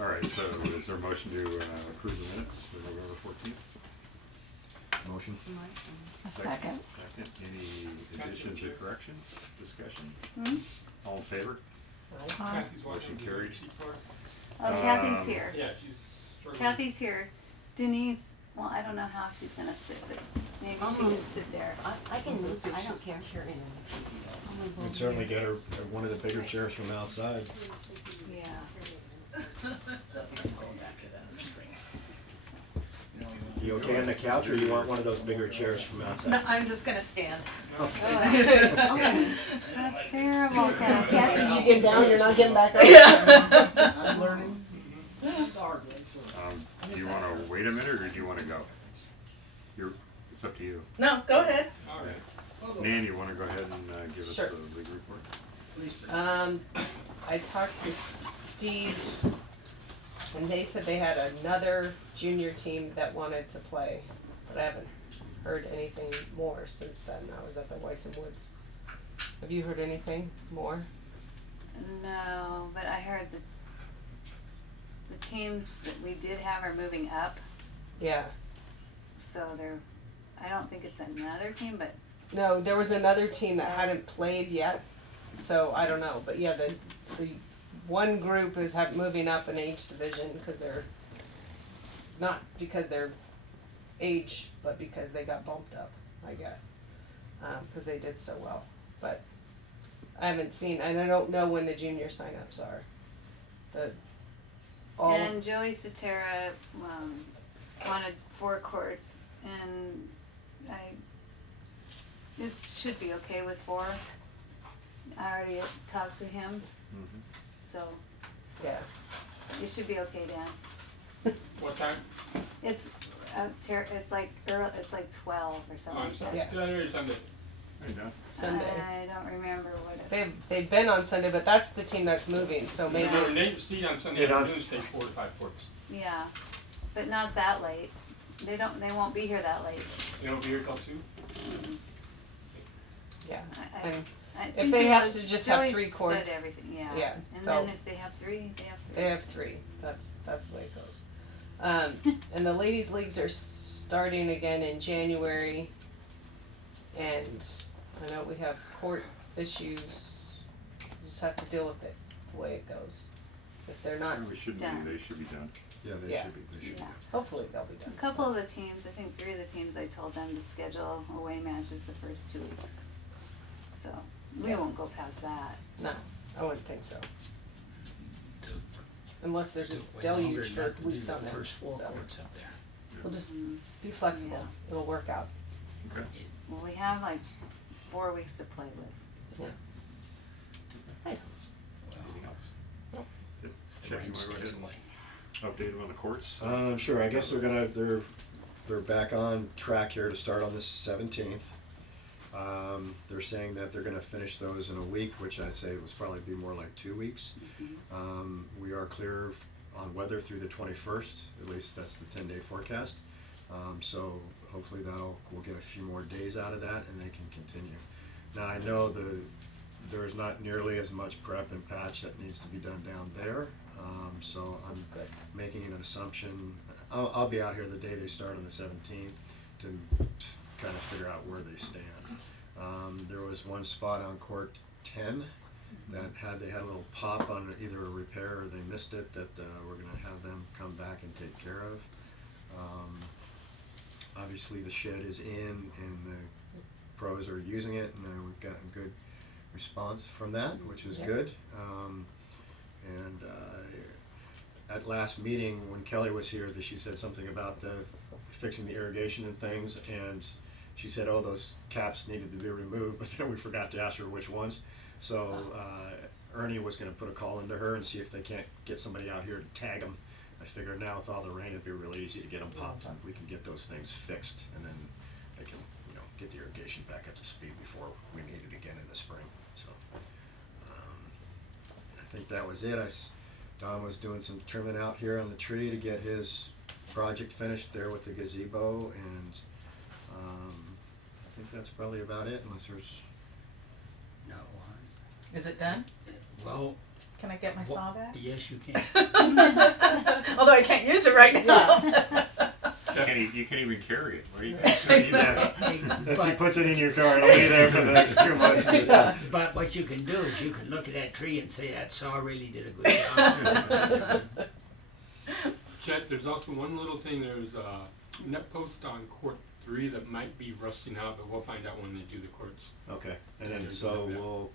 All right, so is there a motion to approve the minutes for November 14th? Motion. Second. Any additions or corrections? Discussion? Hmm? All in favor? Aye. Motion carried. Oh, Kathy's here. Yeah, she's struggling. Kathy's here. Denise, well, I don't know how she's gonna sit, but maybe she can sit there. I can move, I don't care. We can certainly get her one of the bigger chairs from outside. Yeah. You okay on the couch, or you want one of those bigger chairs from outside? No, I'm just gonna stand. Oh, that's terrible, Kathy. Kathy, you get down, you're not getting back up. I'm learning. Do you want to wait a minute, or do you want to go? It's up to you. No, go ahead. All right. Nan, you want to go ahead and give us Sure. the league report? I talked to Steve, and they said they had another junior team that wanted to play, but I haven't heard anything more since then. I was at the Whites and Woods. Have you heard anything more? No, but I heard the teams that we did have are moving up, Yeah. so I don't think it's another team, but No, there was another team that hadn't played yet, so I don't know. But yeah, the one group is moving up in age division because they're not because they're age, but because they got bumped up, I guess, because they did so well. But I haven't seen, and I don't know when the junior signups are. and Joey Satera wanted 4 courts, and it should be okay with 4. I already talked to him, so Yeah. it should be okay, Dan. What time? It's like early, it's like 12 or something On like that. Sunday, Yeah. Saturday or Sunday? Hey, Don. Sunday. I don't remember what it. They've been on Sunday, but that's the team that's moving. So maybe Remember, it's, Nate Steed on Sunday Yeah, Don. afternoon stayed 4 to 5 courts. Yeah, but not that late. They won't be here that late. You don't be here till 2? yeah. I And think they it have was- to just have Joey 3 courts, said everything, yeah. yeah, And so- then if they have 3, they have 3. they have 3. That's the way it goes. And the ladies' leagues are starting again in January. And I know we have court issues. Just have to deal with it the way it goes. If they're not, We should be, Done. they should be done. Yeah, they Yeah. should be. They should Yeah. be. hopefully they'll be A done. couple of the teams, I think 3 of the teams, I told them to schedule away matches the first 2 weeks. So we Yeah. won't go past that. No, I wouldn't think so. Unless there's a deluge for weeks on there. First 4 So courts up there. we'll just Mm, be flexible. Yeah. It'll work out. Okay. Well, we have like 4 weeks to play with. Yeah. Anything else? Nope. Yep. The Check, rain you wanna go stays ahead away. and update them on the courts? Sure. I guess they're back on track here to start on the 17th. They're saying that they're gonna finish those in a week, which I'd say was probably be more like 2 weeks. We are clear on weather through the 21st, at least that's the 10-day forecast. So hopefully we'll get a few more days out of that and they can continue. Now I know there's not nearly as much prep and patch that needs to be done down there. So I'm That's good. making an assumption. I'll be out here the day they start on the 17th to kind of figure out where they stand. There was one spot on court 10 that they had a little pop on either a repair or they missed it that we're going to have them come back and take care of. Obviously the shed is in and the pros are using it and we've gotten good response from that, which is Yeah. good. At last meeting, when Kelly was here, she said something about fixing the irrigation and things, and she said, oh, those caps needed to be removed, but then we forgot to ask her which ones. So Ernie was gonna put a call into her and see if they can't get somebody out here to tag them. I figured now with all the rain, it'd be real easy to get them popped, and we can get those things fixed, and then they can, get the irrigation back up to speed before we need it again in the spring, so. I think that was it. Don was doing some trimming out here on the tree to get his project finished there with the gazebo, and I think that's probably about it, unless there's. No, Is it done? well, Can I get my saw back? yes, you can. it right now. You can't even carry it. What are you gonna do that? If he puts it in your car, it'll be there for the next 2 months. Yeah. But what you can do is you can look at that tree and say that saw really did a good job. Chet, there's also one little thing, there's a net post on court 3 that might be rusting out, but we'll find out when they do the courts. Okay, and then There's so one there. will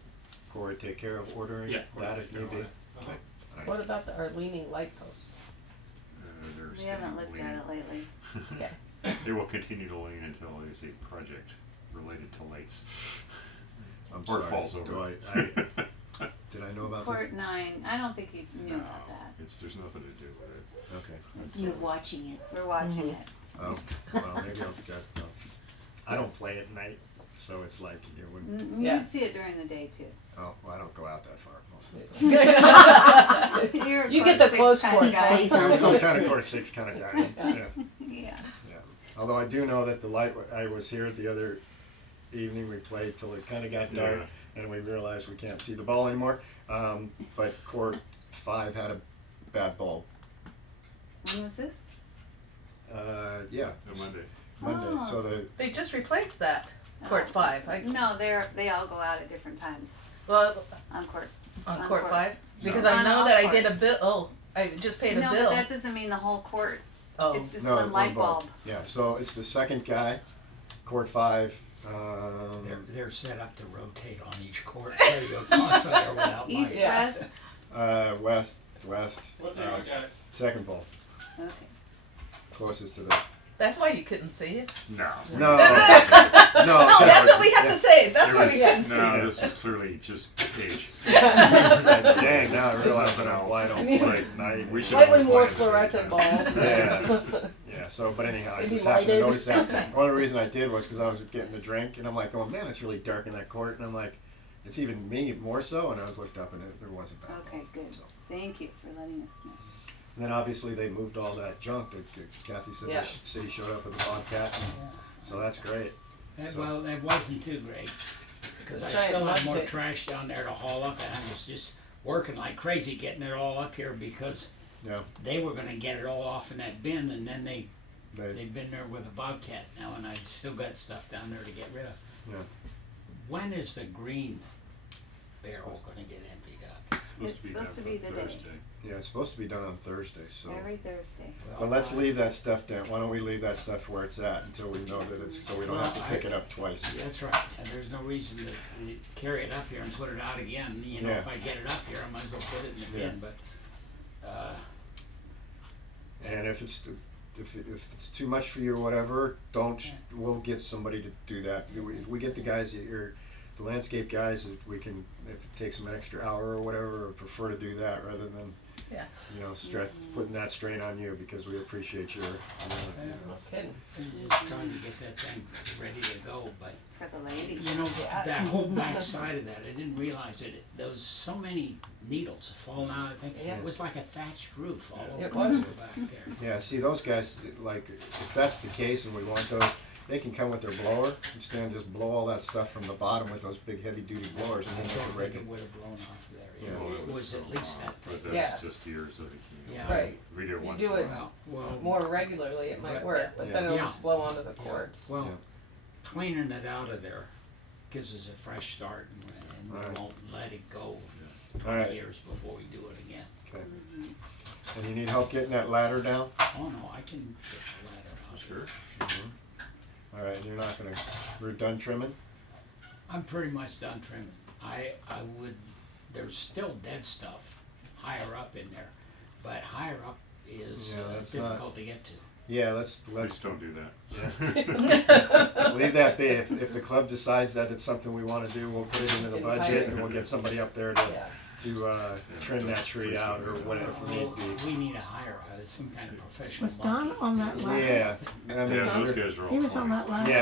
Corey take care of ordering Yeah. that if need be? Uh-huh. Okay. What about our leaning light post? They're We haven't staying looked lean. at it lately. Okay. They will continue to lean until there's a project related to lights. I'm Or sorry. it falls over. Did I know about that? Court 9, I don't think you knew No, about that. there's nothing to do with it. Okay. It's You're just, watching it. we're watching it. Oh, well, maybe I'll get, no. I don't play at night, so it's like, you wouldn't, You Yeah. can see it during the day too. oh, well, I don't go out that far most of the time. You're a You get court the 6 close kinda court guy. Stays on I'm court kind of six. court 6 kind of guy, yeah. Yeah. Yeah, although I do know that the light, I was here the other evening, we played till it kinda got dark, and we realized we can't see the ball anymore, but court 5 had a bad bulb. When was this? Yeah, On Monday. Monday, so Oh. They just replaced that, court 5. No, they all go out at different times Well, on court. on On court court. 5? Because No. I On know all that I did a courts. bill, I just paid a No, bill. but that doesn't mean the whole court. Oh, It's just no, one light bulb. Yeah, so it's the second guy, court 5, They're set up to rotate on each court, so you'll toss there without East, light. Yeah. west. west, What time I got it? second pole, Okay. closest to the, that's why you couldn't see it? No. no, no, No, that's what we have to say, that's There why was- we couldn't see No, it. this was clearly just age. Dang, now I realize that why I don't Nothing play at night. We should Slightly only more play in the fluorescent daytime. balls. Yeah, yeah, so, but anyhow, I Maybe just happened to lighted. notice that. The only reason I did was because I was getting a drink, and I'm like, oh man, it's really dark in that court, and I'm like, it's even me more so, and I was looked up, and there wasn't bad. Okay, good. So, Thank you for letting us know. and then obviously they moved all that junk that Kathy said Yeah. the city showed up with the Bobcat, so that's great. Well, that wasn't too great, because I It's a giant still mud have more pit. trash down there to haul up, and I was just working like crazy getting it all up here because Yeah, they were gonna get it all off in that bin, and then they, they've been there with a Bobcat now, and I've still got stuff down there to get rid of. yeah. When is the green barrel gonna get emptied out? It's supposed to be done today. Thursday. Yeah, it's supposed to be done on Thursday, so. Every Thursday. But let's leave that stuff down, why don't we leave that stuff where it's at until we know that it's, so we don't have to pick it up twice. That's right, and there's no reason to carry it up here and put it out again, you know, Yeah. if I get it up here, I might as well put it in the Yeah. bin, but, And if it's too much for you or whatever, we'll get somebody to do that. We get the guys here, the landscape guys, that we can, if it takes them an extra hour or whatever, or prefer to do that rather than, Yeah. you know, putting that strain on you, because we appreciate your, Kidding. just trying to get that thing ready to go, but, For the ladies. you know, that whole back side of that, I didn't realize it, there was so many needles falling out, I think, Yeah. it was like a thatched roof all It over the was. back there. yeah, see, those guys, like, if that's the case and we want those, they can come with their blower and stand, just blow all that stuff from the bottom with those big heavy duty blowers, and I then they don't can rake think it. it would have blown off there, Yeah. it was at least that But thick. Yeah. that's just years of it. Yeah. Right. We do it You once do in a it while. Well, more regularly, it might But- work, but then it'll Yeah. just blow onto the yeah, courts. well, Yeah. cleaning it out of there gives us a fresh start, and we Right. won't let it go All 20 right. years before we do it again. Okay. And you need help getting that ladder down? Oh no, I can get the ladder out. Sure. All right, you're not gonna, we're done trimming? I'm pretty much done trimming. I would, there's still dead stuff higher up in there, but higher up is Yeah, that's not- difficult to get to. Yeah, let's Please don't do that. Yeah. Leave that be. If the club decides that it's something we wanna do, we'll put it into the Can budget hire- and we'll get somebody up there Yeah. to trim that tree out or whatever Well, need be. we need to hire some kind of professional. Was Don monkey. on that ladder? Yeah, I mean, Yeah, those they're- guys are all. He was on 20. that ladder? yeah,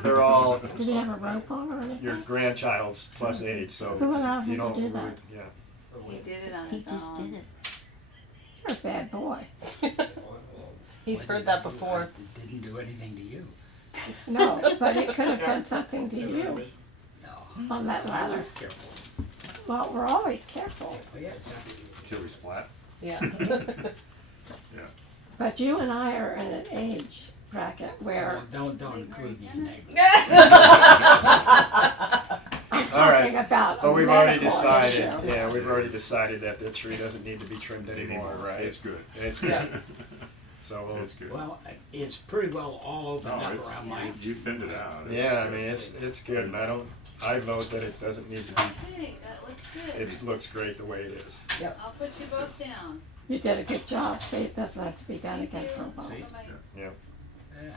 they're all Did he have a rope on or anything? your grandchild's plus age, so Who allowed you him to don't, do that? yeah. He did it on He his just own. did it. You're a bad boy. He's heard that before. It didn't do anything to you. No, but it could have done something to you No. on that I ladder. was careful. Well, we're always careful. Oh, yes. Until we splat. Yeah. Yeah. But you and I are in an age bracket where Don't They include play me, tennis. neighbor. I'm All right, talking about but a we've already medical decided, issue. yeah, we've already decided that the tree doesn't need to be trimmed anymore, right? It's good. It's Yeah. good, so we'll, It's good. Well, it's pretty well all opened No, up it's, around my. you thinned it out. yeah, I mean, it's good, and I vote that it doesn't need to be, Okay, that looks good. it looks great the way it is. I'll put you both down. You did a good job. See, it doesn't have to be done again for a while. See? Bye-bye. Yeah, Yeah.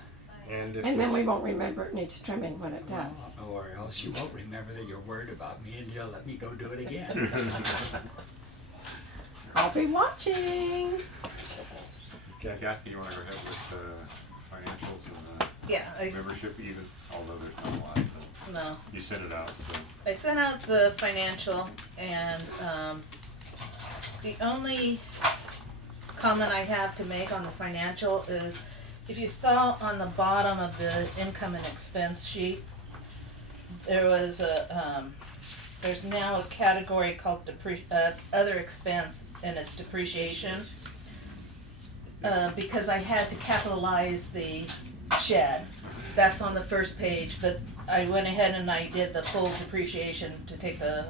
and if And then we it's, won't remember it needs trimming when it does. Or else you won't remember that you're worried about me and you'll let me go do it again. I'll be watching. okay, Kathy, you wanna go ahead with, financials and, Yeah, membership even, although there's not a lot, but no. you sent it out, so. I sent out the financial and, the only comment I have to make on the financial is, if you saw on the bottom of the income and expense sheet, there was there's now a category called other expense, and it's depreciation. Because I had to capitalize the shed, that's on the first page, but I went ahead and I did the full depreciation to take the,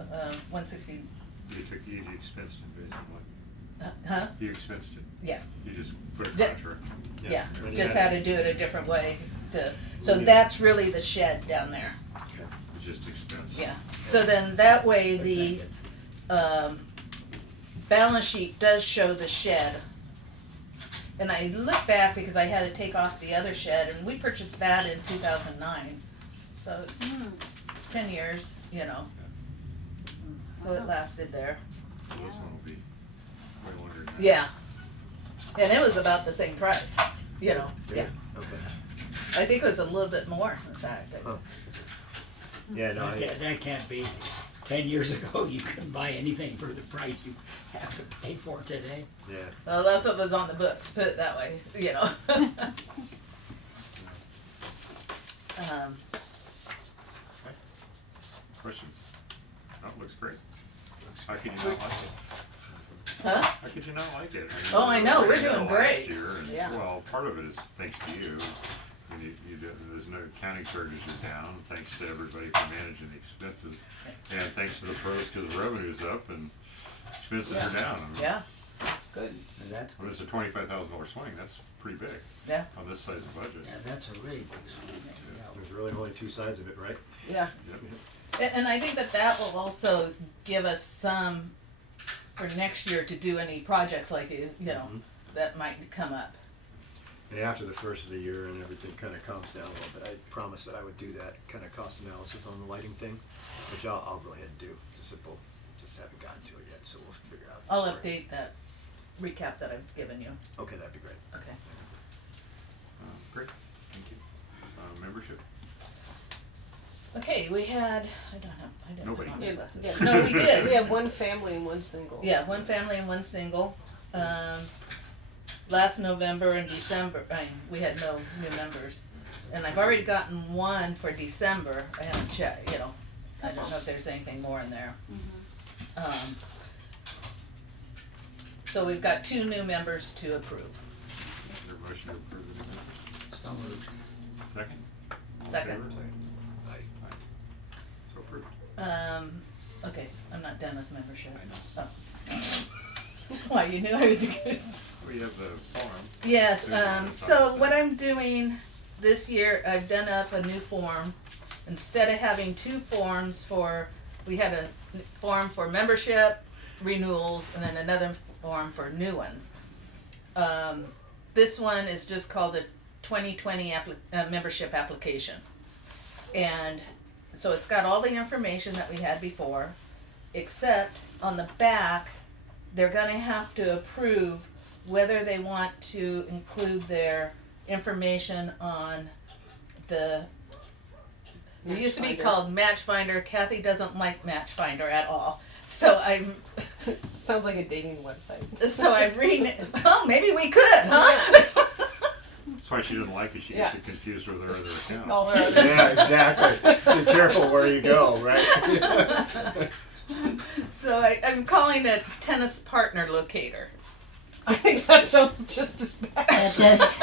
160, You expensed it basically. huh? You expensed it. Yeah. You just put a Yeah. contract. Yeah, and just yeah, had to do it a different way so Yeah. that's really the shed down there, It's just expense. yeah. So then that way the, balance sheet does show the shed. And I look back because I had to take off the other shed, and we purchased that in 2009, so it's 10 years, you know. So it lasted there. So this one will be way longer. than that. Yeah. And it was about the same price, you know, yeah. okay, I think it was a little bit more, in fact. Huh. yeah, no, That can't be. 10 years ago, you couldn't buy anything for the price you have to pay for today. yeah, Well, that's what was on the books, put it that way, you know. Questions? Oh, it looks great. How could you not like it? Huh? How could you not like it? mean, Oh, I know, we're we did it doing last great. year, and, Yeah. well, part of it is thanks to you. And there's no accounting charges are down, thanks to everybody for managing the expenses. And thanks to the pros, cause the revenue's up and expenses are down. I mean, Yeah, That's good. And that's, When it's a $25,000 swing, that's pretty big yeah, on this size of budget. yeah, that's a really big swing. there's really only two sides of it, right? yeah. Yep. And I think that will also give us some for next year to do any projects like, you know, that might come up. And after the first of the year and everything kinda calms down a little bit, I promised that I would do that kinda cost analysis on the lighting thing, which I'll go ahead and do, just haven't gotten to it yet, so we'll figure out. the I'll story. update that recap that I've given you, Okay, that'd be great. okay. Great, thank you. Membership? Okay, we had, I didn't have Nobody. my Yeah, glasses. yeah. No, we did. We have one family and one single. Yeah, one family and one single. Last November and December, we had no new members. And I've already gotten one for December. I haven't checked, you know. I don't know if there's anything more in there. So we've got 2 new members to approve. Is there a motion to approve the new members? So moved. Second? All in Second. favor? Aye. Aye. So approved. Okay, I'm not done with membership. I know. Oh. Why, you knew I would do good? We have the forum. Yes, Maybe we'll talk so about what that. I'm doing this year, I've done up a new form. Instead of having 2 forms we had a form for membership, renewals, and then another form for new ones. This one is just called a 2020 membership application. And so it's got all the information that we had before, except on the back, they're gonna have to approve whether they want to include their information on it used to be Matchfinder. called Matchfinder. Kathy doesn't like Matchfinder at all. So Sounds like a dating website. I well, maybe we could, huh? That's why she didn't like it, she Yeah. gets it confused with her other account. All her other. Yeah, exactly. Be careful where you go, right? So I'm calling it tennis partner locator. I think that sounds just as bad. That does.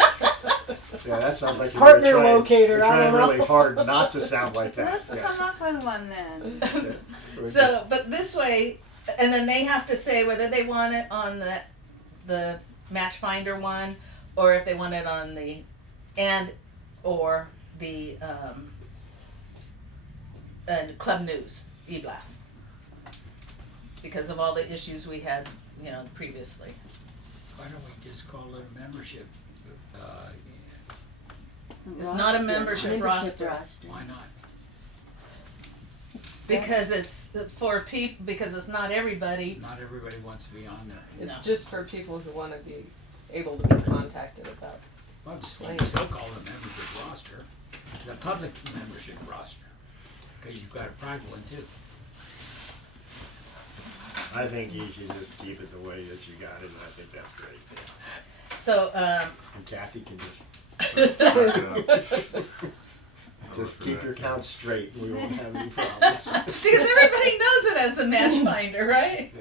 Yeah, that sounds like you're Partner trying, locator, you're I trying don't know. really hard not to sound like that. Let's Yes. come up with one then. Yeah. So, but this way, and then they have to say whether they want it on the match finder one, or if they want it on the, or the, and Club News, e-blast. Because of all the issues we had, previously. Why don't we just call it a membership? It's not a membership roster. Why not? Because it's for people, because it's not everybody. Not everybody wants to be on there. It's No. just for people who wanna be able to be contacted about. Well, you can still call it a membership roster, the public membership roster, because you've got a private one too. I think you should just keep it the way that you got it, and I think that's great. So, And Kathy can just Just keep your count straight, and we won't have any problems. because everybody knows it as a match finder, right?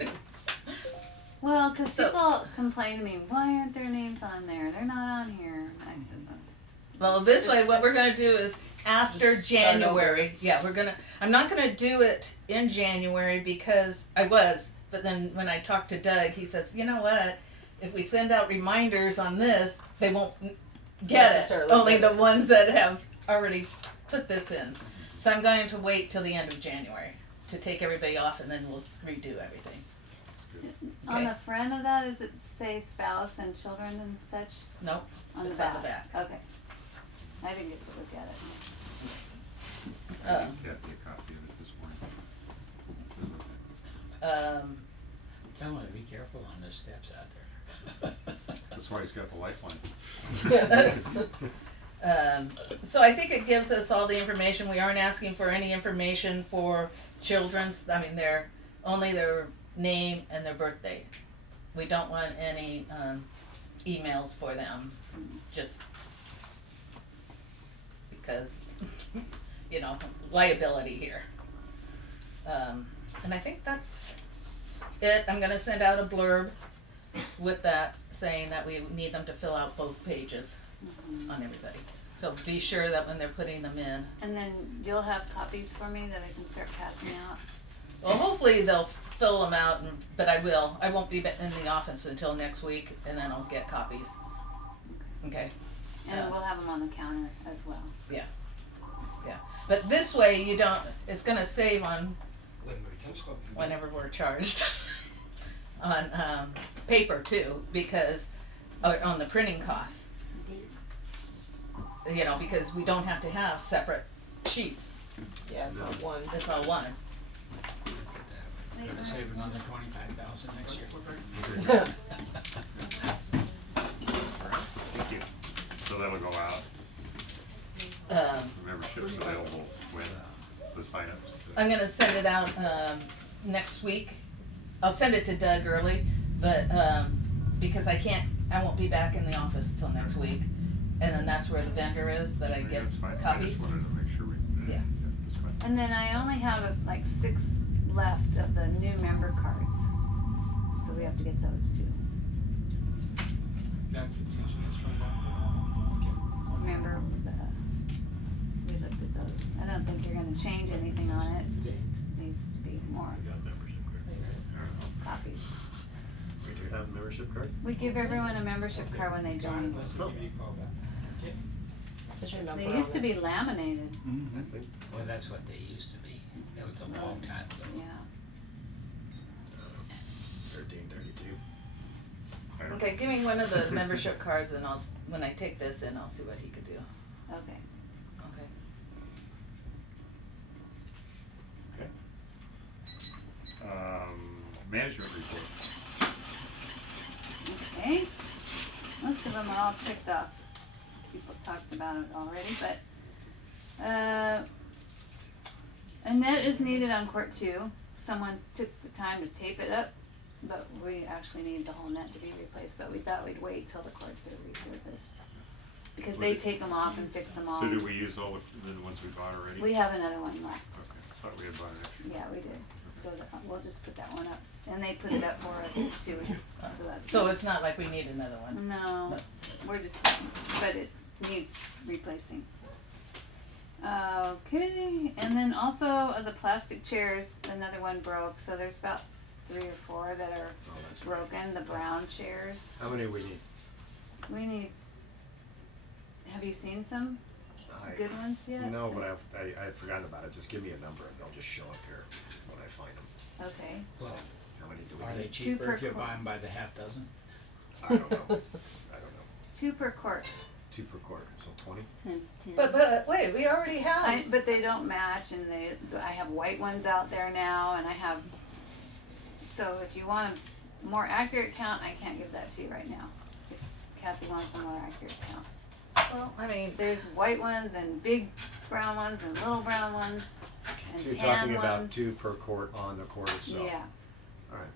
Well, because So- people complain to me, why aren't their names on there? They're not on here. And I said, Well, this way, what we're gonna do is after Just start January, I'm not gonna do it in January because but then when I talked to Doug, he says, you know what? If we send out reminders on this, they won't get it. Necessarily Only get the ones that have already put this in. So I'm going to wait till the end of January to take everybody off and then we'll redo everything. on Okay. the front of that, does it say spouse and children and such? Nope, On the it's back? on the back. Okay. I didn't get to look at it. I gave Kathy a copy of it this morning. Tell them to be careful on those steps out there. That's why he's got the lifeline. So I think it gives us all the information. We aren't asking for any information for children's, only their name and their birthday. We don't want any, emails for them, just because, liability here. And I think that's it. I'm gonna send out a blurb with that saying that we need them to fill out both pages on everybody. So be sure that when they're putting them in, And then you'll have copies for me that I can start passing out? well, hopefully they'll fill them out, but I will. I won't be in the office until next week, and then I'll get copies. Okay, And we'll have them on the counter as well. yeah. But this way it's gonna save on whenever we're charged on paper too, because on the printing costs. Because we don't have to have separate sheets. Yeah, it's on one. It's all one. Gonna save another 25,000 next year. Thank you. So that'll go out. Membership's available when the signups. I'm gonna send it out next week. I'll send it to Doug early, but because I won't be back in the office till next week, and then that's where the vendor is that I get That's fine. I copies. just wanted to make sure we. Yeah. That's fine. And then I only have like 6 left of the new member cards. So we have to get those too. That's the teaching is from Remember, we looked at those. I don't think you're gonna change anything on it, it just needs to be more We got a membership card. copies. We do have a membership card? We give everyone a membership card when they John, join. unless you give you a call back. Okay. Put your number They on used to it. be laminated, I think. Well, that's what they used to be. That was a long time ago. yeah. 1332. I don't- Okay, give me one of the membership cards, and when I take this in, I'll see what he could do. Okay. Okay. Management report. Okay. Most of them are all checked off. People talked about it already, but, a net is needed on court 2. Someone took the time to tape it up, but we actually need the whole net to be replaced, but we thought we'd wait till the courts are resurfaced. Because they take them off and fix them all. So did we use all the ones we bought already? We have another one left. Okay, thought we had bought an extra. Yeah, we did. so we'll just put that one up. And they put it up for us too, so that's. So nice. it's not like we need another one. No, we're just, but it needs replacing. Okay, and then also the plastic chairs, another one broke, so there's about 3 or 4 that are Oh, that's broken, the brown chairs. How many we need? We need, have you seen some I- good ones yet? No, but I've forgotten about it. Just give me a number and they'll just show up here when I find them. Okay, So, Well, how many do we are they need? Two cheaper per if you quart. buy them by the half dozen? I don't know. I don't know. 2 per quart. 2 per quart, so 20? Times 10. But wait, we already have. But they don't match, and I have white ones out there now, and I have, so if you want a more accurate count, I can't give that to you right now. If Kathy wants a more accurate count. Well, I mean, There's white ones and big brown ones and little brown ones and So you're tan talking about ones. 2 per quart on the quart itself? Yeah. Alright.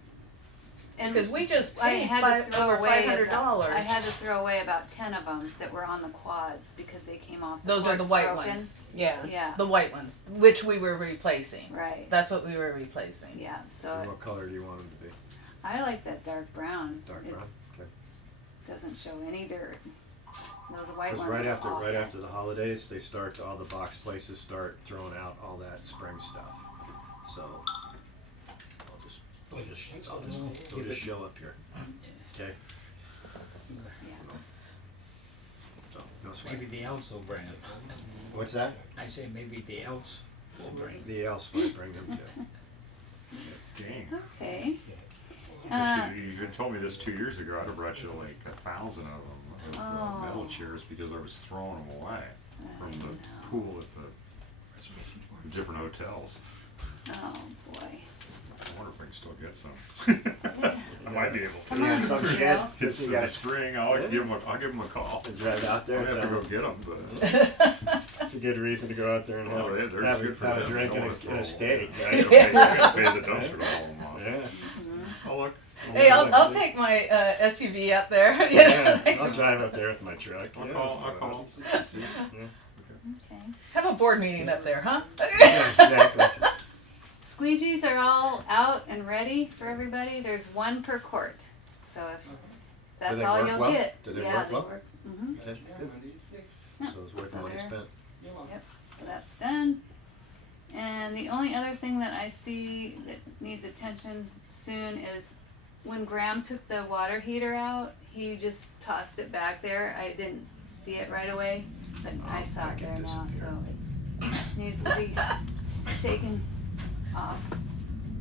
And because we just I paid had to throw over away $500. I had to throw away about 10 of them that were on the quads because they came off. Those are the cords white broken. ones. Yeah. Yeah. The white ones, which we were replacing. Right. That's what we were replacing. Yeah. And So what color do you want them to be? I like that dark brown. Dark It's- brown? Okay. Doesn't show any dirt. Those white Because ones right are after, awful. right after the holidays, they start, all the box places start throwing out all that spring stuff. So, they'll just show up here. Okay? Yeah. So, no sweat. Maybe the elves will bring it. What's that? I say maybe the elves will bring it. The else might bring them too. Dang. Okay. You had told me this 2 years ago, I'd have brought you like 1,000 of them, of Oh. metal chairs, because I was throwing them away from the know. pool at the different hotels. Oh boy. I wonder if I can still get some. I might be able Come to. on, Yeah, some Joe. shit. It's You in got- the spring, I'll Really? give them a call. Drive out I there. have to tell go them. get them, but. It's a good reason to go out there and Oh, yeah, they're have, good for have a them. drink Don't and wanna throw a them steak. away. I gotta pay the dumpster to haul them off. Yeah. Oh, look. Hey, I'll take my SUV up there. Yeah, I'll drive up there with my truck. I'll yeah. call. See? Okay. Have a board meeting up there, huh? Yeah, exactly. Squeegees are all out and ready for everybody. There's 1 per quart. So if that's they all work you'll well? get. Do they yeah, work they well? work. Mm-hmm. Okay, good. Yeah, So it's worth the so money they're- spent. Yep, so that's done. And the only other thing that I see that needs attention soon is when Graham took the water heater out, he just tossed it back there. I didn't see it right away, but I saw back it it there now, so disappeared. it's needs to be taken off.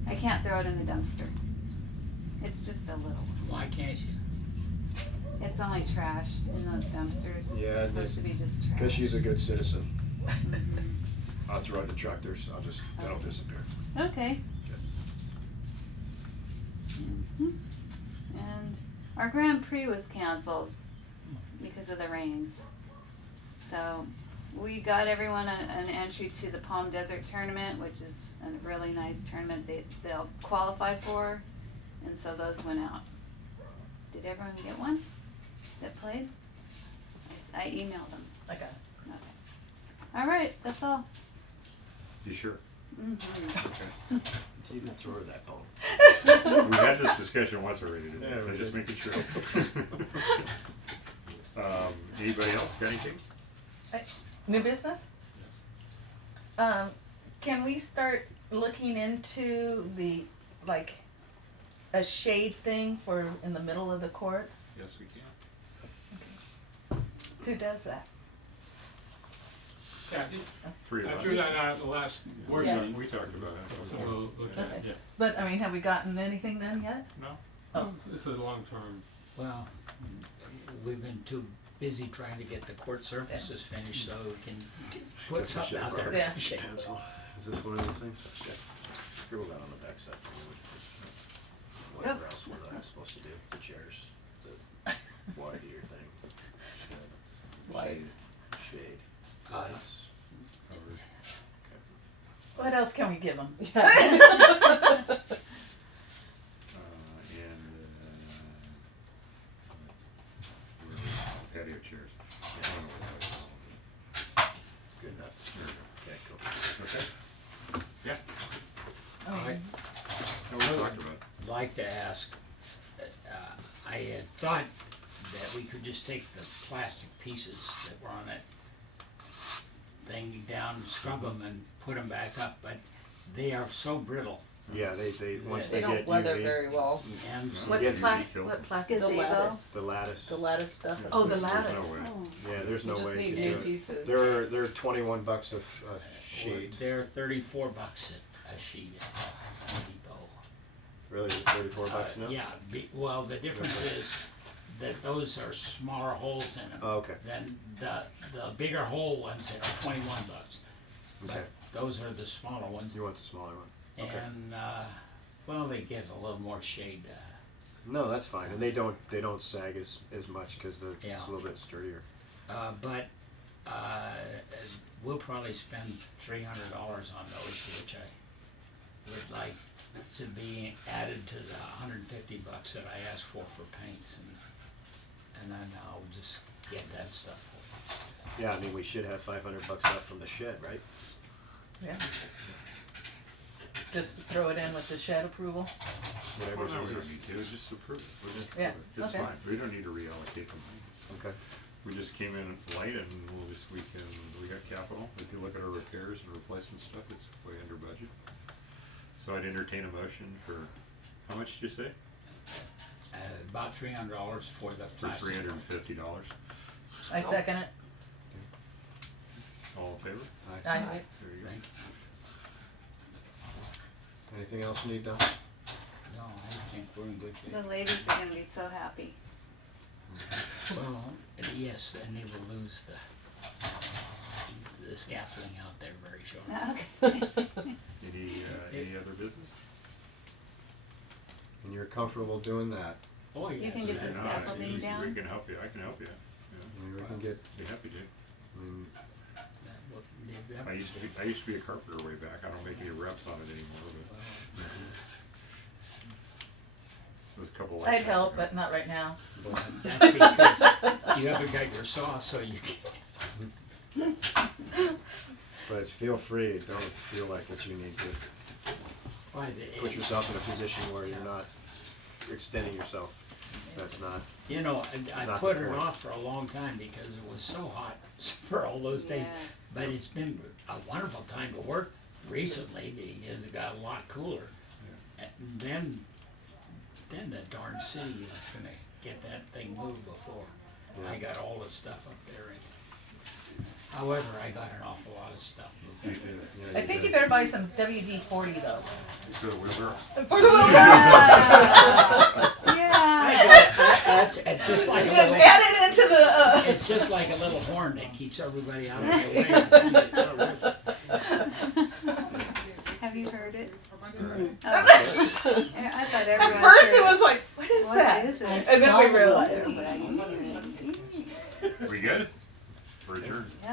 I can't throw it in the dumpster. It's just a little. Why can't you? It's only trash in those dumpsters. Yeah, It's supposed to be just trash. Because she's a good citizen. Mhm. I'll throw it in the truck, that'll disappear. Okay. Mhm. And our Grand Prix was canceled because of the rains. So we got everyone an entry to the Palm Desert tournament, which is a really nice tournament they'll qualify for. And so those went out. Did everyone get one that played? I emailed them. Okay. Okay. All right, that's all. You sure? Mm-hmm. Okay. So you can throw her that bone. We had this discussion once already today, Yeah, so we just did. making sure. Anybody else got anything? New business? Can we start looking into the, like, a shade thing for in the middle of the courts? Yes, we can. Who does that? Yeah, 3 of I us. threw that out at the last board Yeah. meeting, We talked about it. so we'll look at it, Okay. yeah. But, I mean, have we gotten anything done yet? No? Oh. It's a long-term, Well, we've been too busy trying to get the court surfaces finished so we can put That's a something out shit there. Yeah. Shake. Pencil. Is this one of those things? Yeah. Scribble that on the back side. Whatever Yep. else we're supposed to do, the chairs, the water heater thing. Lights. Shade. Lights. Covered. What else can we give them? And patio chairs. I don't know what that is. It's good enough. Okay, cool. Okay? Yeah. Um, like to ask, I had thought that we could just take the plastic pieces that were on that thing down, scrub them and put them back up, but they are so brittle. Yeah, they once They they don't get weather UV, very well. And What's Yeah, plastic, UV what plastic? The Gazebo. lattice, the lattice. the lattice stuff. Oh, the There's lattice. no way. Oh. Yeah, there's You no just way need to new do it. pieces. They're $21 a sheet. they're $34 a sheet at Home Depot. Really, $34 now? Yeah, well, the difference is that those are smaller holes in them. Oh, okay. Then the bigger hole ones are $21. Okay. But those are the smaller ones. You want the smaller one? Okay. And, well, they get a little more shade. No, that's fine, and they don't sag as much because Yeah. it's a little bit sturdier. But we'll probably spend $300 on those, which I would like to be added to the $150 that I asked for paints, and then I'll just get that stuff. Yeah, I mean we should have $500 left from the shed, right? Yeah. Just throw it in with the shed approval. Well, Whatever's no, we easier. don't need to, just approve it. We'll just Yeah, approve it. It's okay. fine, we don't need to reallocate the money. Okay. We just came in light and we got capital. If you look at our repairs and replacement stuff, it's way under budget. So I'd entertain a motion for, how much did you say? About $300 for the For plastic. $350. I second it. All in favor? Aye. There you go. Thank Anything else you need done? you. No, I think we're in good shape. The ladies are gonna be so happy. Well, yes, and they will lose the scaffolding out there very shortly. Okay. Any other business? And you're comfortable doing that? Oh, You yes. can get the No, it's scaffolding easy. down? We can help you, I can help you. I mean, we can get. Be happy to. I mean, I used to be a carpenter way back. I don't make any reps on it anymore, but there's a couple. I'd help, but not right now. That's because you haven't got your saw, so you can. but feel free. Don't feel like that you need to put yourself in a position where you're not extending yourself. That's not. You know, I Not put the it point. off for a long time because it was so hot for all those days. Yes. But it's been a wonderful time to work recently because it got a lot cooler. And then the darn city is gonna get that thing moved before I Yeah. got all the stuff up there. However, I got an awful lot of stuff moved. Yeah, I think you did. better buy some WD-40 though. For the wheelbarrow. For the wheel. Yeah. It's just like a Just little. add it into the. It's just like a little horn that keeps everybody out of the way. Have you heard it? Alright. Oh. Yeah, I thought At everyone. first heard it was like, what is What that? is it? And then we realized. We good? We're adjourned. Yep.